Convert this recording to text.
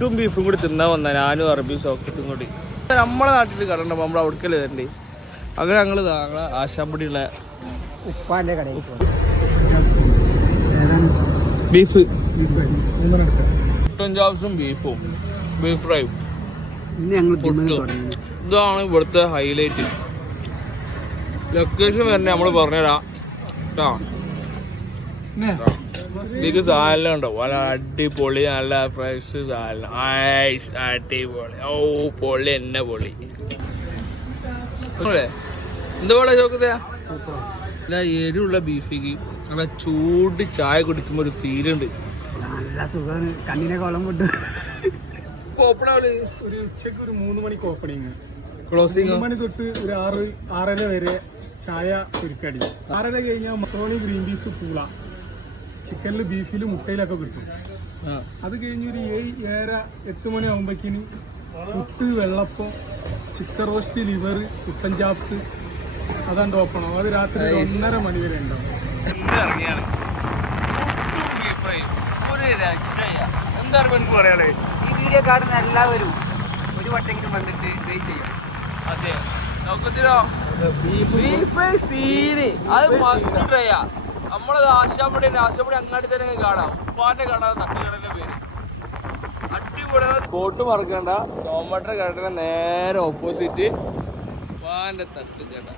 പുട്ടും ബീഫും കൂടി തിന്നാൻ വന്ന ഞാനും അറബി സോക്കറ്റും കൂടി. നമ്മളെ നാട്ടിൽ കടണ്ട നമ്മൾ അവിടേക്കല്ലേ വരണ്ടേ. അങ്ങനെ ഞങ്ങള് ഞങ്ങളെ ആശാമ്പടിയുള്ള ഉപ്പാന്റെ കടയിൽ ബീഫ് ചിക്കൻ ചാപ്സും ബീഫും ബീഫ് ഫ്രൈയും ഇതാണ് ഇവിടുത്തെ ഹൈലൈറ്റ്. ലൊക്കേഷൻ വരണേ നമ്മള് പറഞ്ഞുതരാം കേട്ടോ. ഇതിക്ക് സാധനം ഉണ്ടോ നല്ല അടിപൊളി, നല്ല ഫ്രഷ് സാധനം, അടിപൊളി. ഓ പൊളി എന്നെ പൊളി. എന്താ പോലെ ചോക്കത്തെ നല്ല എരിവുള്ള ബീഫിക്ക് നല്ല ചൂട് ചായ കുടിക്കുമ്പോ ഒരു ഫീലുണ്ട്. നല്ല സുഖമാണ്. കണ്ണിനെ കോളം വിട്ടു. ഒരു ഉച്ചക്ക് ഒരു 3 മണിക്ക് ഓപ്പണിങ്, ക്ലോസിംഗ് 3 മണി തൊട്ട് ഒരു 6-6:30 വരെ ചായ ഒരുക്കടി. 6:30 കഴിഞ്ഞാൽ മക്രോണി, ഗ്രീൻ പീസ്, പൂള, ചിക്കനില്, ബീഫില്, മുട്ടയിലൊക്കെ കിട്ടും. അത് കഴിഞ്ഞ് ഒരു 7-8 മണി ആകുമ്പോഴേക്കിന് പുട്ട്, വെള്ളപ്പം, ചിക്കൻ റോസ്റ്റ്, ലിവർ, കുട്ടൻ ചാപ്സ് അതാണ്ട് ഓപ്പൺ ആവും. അത് രാത്രി 1:30 മണി വരെ ഉണ്ടാവും. ഈ വീഡിയോ കാണുന്ന എല്ലാവരും ഒരു വട്ടെങ്കിലും വന്നിട്ട് ട്രൈ ചെയ്യാം. അതെ ബീഫ് സീന് അത് മസ്റ്റ് ട്രൈയാ. നമ്മളത് ആശാപ്പടി അങ്ങാടി തന്നെ കാണാം. ഉപ്പാന്റെ കട തട്ടുകടന്റെ പേര് അടിപൊളി. കോട്ട് മറക്കണ്ട, ടോമാറ്റോ കടയുടെ നേരെ ഓപ്പോസിറ്റ് ഉപ്പാന്റെ തട്ട് ചേട്ടാ.